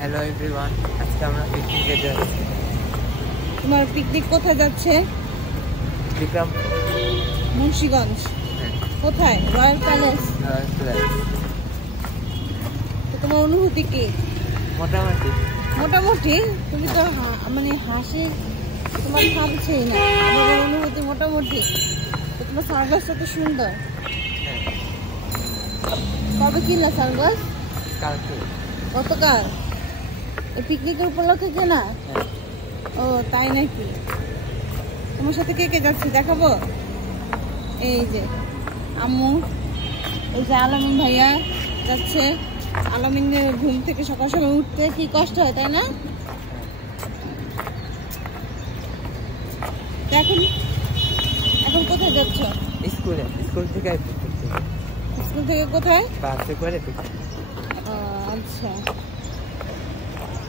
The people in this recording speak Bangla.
হ্যালো এভরিওয়ান, আজকে আমরা পিকনিকে যাচ্ছি। তোমার পিকনিক কোথায় যাচ্ছে? বিক্রম, মুন্সিগঞ্জ। কোথায়? Royal palace. তো তোমার অনুভূতি কি? মোটামুটি। মোটামুটি? তুমি তো মানে হাসি তোমার থামছেই না, আমার অনুভূতি মোটামুটি। তো তোমার সানগ্লাসটা তো সুন্দর। কবে কিনলা সানগ্লাস? কালকে। গতকাল? এই পিকনিকের উপলক্ষে কেনা? ও তাই নাকি? তোমার সাথে কে কে যাচ্ছে দেখাবো? এই যে আম্মু, এই যে আলামিন ভাইয়া যাচ্ছে। আলামিনের ঘুম থেকে সকাল সকাল উঠতে কি কষ্ট হয়, তাই না? এখন কোথায় যাচ্ছ? স্কুলে। স্কুল থেকে স্কুল থেকে কোথায়? বাসে করে। আচ্ছা।